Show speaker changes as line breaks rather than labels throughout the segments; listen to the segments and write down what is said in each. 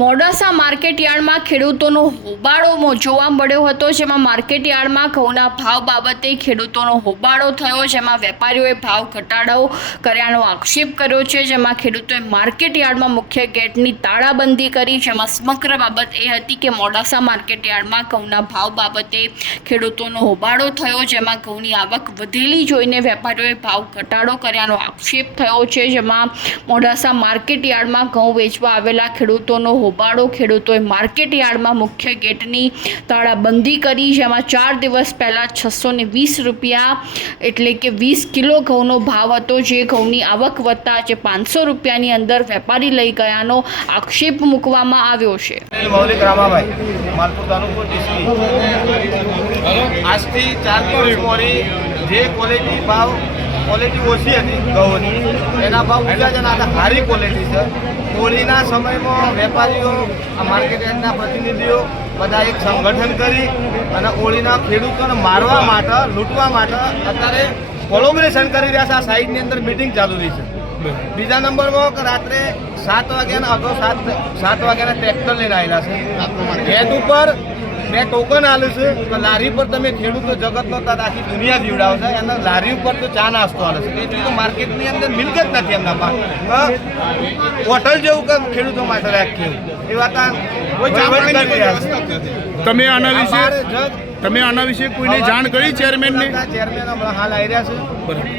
Modasa market યાર્ડમાં ખેડૂતોનો હોબાળો જોવા મળ્યો હતો, જેમાં માર્કેટ યાર્ડમાં ઘઉંના ભાવ બાબતે ખેડૂતોનો હોબાળો થયો, જેમાં વેપારીઓએ ભાવ ઘટાડો કર્યાનો આક્ષેપ કર્યો છે, જેમાં ખેડૂતોએ માર્કેટ યાર્ડમાં મુખ્ય ગેટની તાળાબંધી કરી, જેમાં સમગ્ર બાબત એ હતી કે મોડાસા માર્કેટ યાર્ડમાં ઘઉંના ભાવ બાબતે ખેડૂતોનો હોબાળો થયો, જેમાં ઘઉંની આવક વધેલી જોઈને વેપારીઓએ ભાવ ઘટાડો કર્યાનો આક્ષેપ થયો છે, જેમાં મોડાસા માર્કેટ યાર્ડમાં ઘઉં વેચવા આવેલા ખેડૂતોનો હોબાળો ખેડૂતોએ માર્કેટ યાર્ડમાં મુખ્ય ગેટની તાળાબંધી કરી જેમાં ચાર દિવસ પહેલાં છસો વીસ રૂપિયા એટલે કે વીસ કિલો ઘઉંનો ભાવ હતો. જે ઘઉંની આવક વધતા જે પાંચસો રૂપિયાની અંદર વેપારી લઈ ગયાનો આક્ષેપ મૂકવામાં આવ્યો છે.
આજથી ચાર જે ક્વોલિટી ભાવ ક્વોલિટી ઓછી હતી ઘઉંની એના ભાવ ઊંચા છે અને સારી ક્વોલિટી છે. હોળીના સમયમાં વેપારીઓ, આ માર્કેટ યાર્ડના પ્રતિનિધિઓ બધા એક સંગઠન કરી અને હોળીના ખેડૂતોને મારવા માટે, લૂંટવા માટે અત્યારે કોલોબરેશન કરી રહ્યા છે. આ સાઈડની અંદર મિટિંગ ચાલુ રહી છે. બીજા નંબરમાં કે રાત્રે સાત વાગ્યાના, અગાઉ સાત સાત વાગ્યાના ટ્રેક્ટર લઈને આવેલા છે. ગેટ ઉપર બે ટોકન આલું છે તો લારી પર તમે ખેડૂતો જગતનો તાત આખી દુનિયા જીવડાવશે એના લારી ઉપર તો ચા નાસ્તો આલે છે. એટલી તો માર્કેટની અંદર મિલકત નથી એમના પાસે. હોટલ જેવું કે ખેડૂતો માટે રાખ્યું એ વાત કરી રહ્યા છે.
તમે આના વિશે
જગ-
તમે આના વિશે કોઈને જાણ કરી ચેરમેનને
ચેરમેન હમણાં હાલ આવી રહ્યા છે.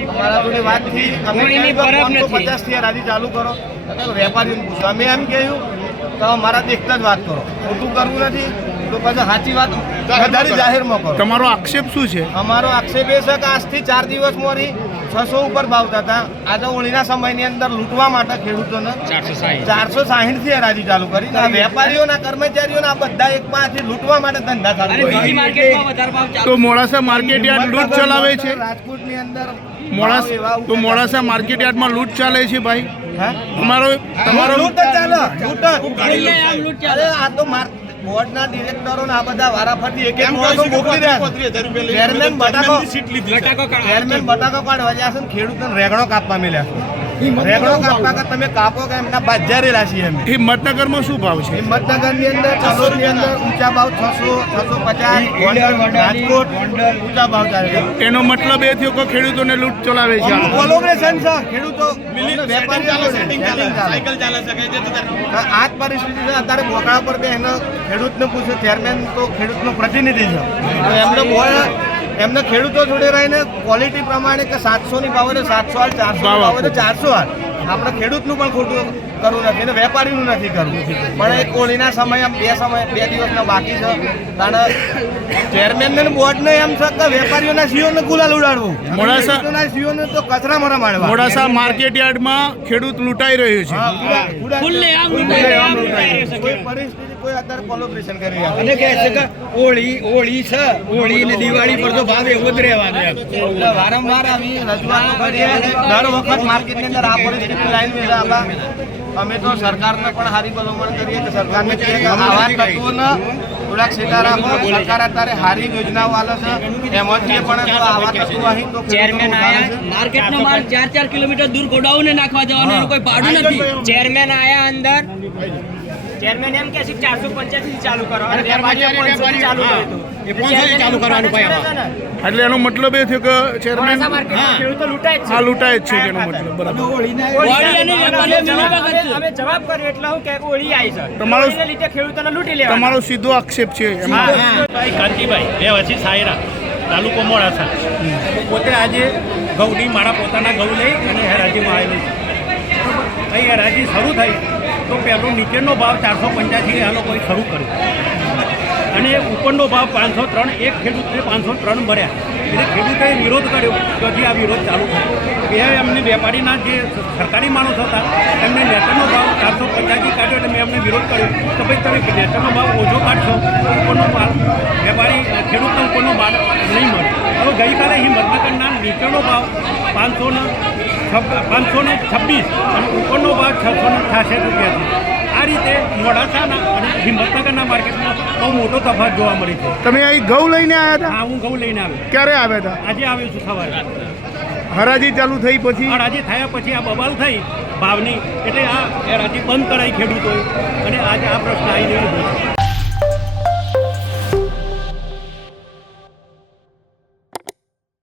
અમારા જોડે વાત થઈ. અમે પાંચસો પચાસથી રાજી ચાલુ કરો. તો વેપારીને પૂછો. અમે એમ કહ્યું તો મારા દેખતા જ વાત કરો. ખોટું કરવું નથી. તો પછી સાચી વાત વધારે જાહેરમાં કરો
તમારો આક્ષેપ શું છે?
અમારો આક્ષેપ એ છે કે આજથી ચાર દિવસ મોરી છસો ઉપર ભાવતા હતા. આજે હોળીના સમયની અંદર લૂંટવા માટે ખેડૂતોને ચારસો સાહીઠ. થી હરાજી ચાલુ કરી. આ વેપારીઓના કર્મચારીઓના આ બધા એક પાસેથી લૂંટવા માટે ધંધા ચાલુ
તો મોડાસા માર્કેટ યાર્ડ લૂંટ ચલાવે છે?
રાજકોટની અંદર
મોડાસા તો મોડાસા માર્કેટ યાર્ડમાં લૂંટ ચાલે છે ભાઈ?
હા?
તમારો તમારો
લૂંટ ચાલે. લૂંટ. અરે આ તો માર- બોર્ડના ડિરેક્ટરો ને આ બધા વારાફરતી એક એક માણસો મોકલી રહ્યા. ચેરમેન બટાકો ચેરમેન બટાકો કાઢવા જ્યાં છે ખેડૂતોને રેગણો કાપવા મળ્યા તમે કાપો કે એમના બાજારેલા છીએ અમે
હિંમતનગરમાં શું ભાવ છે?
હિંમતનગરની અંદર ચલોરની અંદર ઊંચા ભાવ છસો છસો પચાસ રાજકોટ ઊંચા ભાવ ચાલે
એનો મતલબ એ થયો કે ખેડૂતોને લૂંટ ચલાવે છે.
કોલોબરેશન છે. ખેડૂતો setting ચાલે. આ જ પરિસ્થિતિ છે. અત્યારે બોકડા પર બે એનો ખેડૂતને પૂછે ચેરમેન તો ખેડૂતનો પ્રતિનિધિ છે. તો એમને બોલ. એમને ખેડૂતો જોડે રહીને ક્વોલિટી પ્રમાણે કે સાતસો ની ભાવે સાતસો હાલ ચારસો
ભાવ
ભાવે ચારસો હાલ. આપણે ખેડૂતનું પણ ખોટું કરવું નથી ને વેપારીનું નથી કરવું. પણ એક કોળીના સમય બે સમય બે દિવસના બાકી છે. કારણ ચેરમેન ને બોર્ડ ને એમ છે કે વેપારીઓના સીઓ ને ગુલાલ ઉડાડવું.
મોડાસા-
ખેડૂતોના સીઓ ને તો કચરામાં રમાડવા
મોડાસા માર્કેટ યાર્ડમાં ખેડૂત લૂંટાઈ રહ્યો છે.
લૂંટાઈ.
કોઈ પરિસ્થિતિ કોઈ અત્યારે કોલોબરેશન કરી રહ્યા
અને કહે છે કે હોળી હોળી છે. હોળી ને દિવાળી પર તો ભાવ એવો જ રહેવાનો
એટલે વારંવાર આવી રજૂઆતો કરીએ દર વખત માર્કેટની અંદર આ પરિસ્થિતિ લાઈન આવા અમે તો સરકારને પણ હારી ભલામણ કરીએ કે સરકારને કહીએ કે આવા તત્વોને થોડાક સીધા રાખો સરકાર અત્યારે હારી યોજનાઓ આલે છે. એમાંથી પણ આવા તત્વો અહીં તો
ચેરમેન આયા. માર્કેટનો માલ ચાર ચાર કિલોમીટર દૂર ગોડાઉને નાખવા જવાનો એનું કોઈ ભાડું નથી. ચેરમેન આયા અંદર.
ચેરમેન એમ કે છે ચારસો પંચ્યાસી ચાલુ કરો. અને વેપારીઓ 500 થી ચાલુ
ચાલુ કરવાનું
એટલે એનો મતલબ એ થયો કે ચેરમેન
હા. ખેડૂતો લૂંટાય જ છે.
એનો મતલબ બરાબર.
જવાબ કર્યો એટલે હું કે ઓળી આવી છે.
તમારો-
લીધે ખેડૂતોને લૂંટી લેવા
તમારો સીધો આક્ષેપ છે એમાં.
ભાઈ કાંતિભાઈ રહેવાસી સાયરા તાલુકો મોડાસા પોતે આજે ઘઉંની મારા પોતાના ઘઉં લઈ અને હરાજીમાં આવેલો છે. અહીં હરાજી શરૂ થઈ. તો પહેલો નીચેનો ભાવ ચારસો પંચ્યાસી આ લોકોએ શરૂ કર્યો. અને ઉપરનો ભાવ પાંચસો ત્રણ, એક ખેડૂતને પાંચસો ત્રણ મળ્યા. એટલે ખેડૂતોએ વિરોધ કર્યો ત્યાંથી આ વિરોધ ચાલુ થયો બે એમને વેપારીના જે સરકારી માણસો હતા, એમને નેટરનો ભાવ ચારસો પંચ્યાસી એમને વિરોધ કર્યો કે ભાઈ તમે નેટરનો ભાવ ઓછો કાઢશો તો ઉપરનો માલ વેપારી ખેડૂત ઉપરનો માલ નહીં મળે. હવે ગઈકાલે હિંમતનગરના નીચેનો ભાવ પાંચસોને પાંચસો ને છવ્વીસ અને ઉપરનો ભાવ છસો ને છાસઠ રૂપિયા છે. આ રીતે મોડાસાના અને હિંમતનગરના માર્કેટમાં બહુ મોટો તફાવત જોવા મળે છે.
તમે અહીં ઘઉં લઈને આવ્યા હતા?
હા હું ઘઉં લઈને આવ્યો.
ક્યારે આવ્યા હતા?
આજે આવ્યો છું સવારે.
હરાજી ચાલુ થઈ પછી?
હરાજી થયા પછી આ બબાલ થઈ ભાવની. એટલે આ રાજી બંધ કરાઈ ખેડૂતોએ. અને આજે આ પ્રશ્ન આવી રહ્યો છે.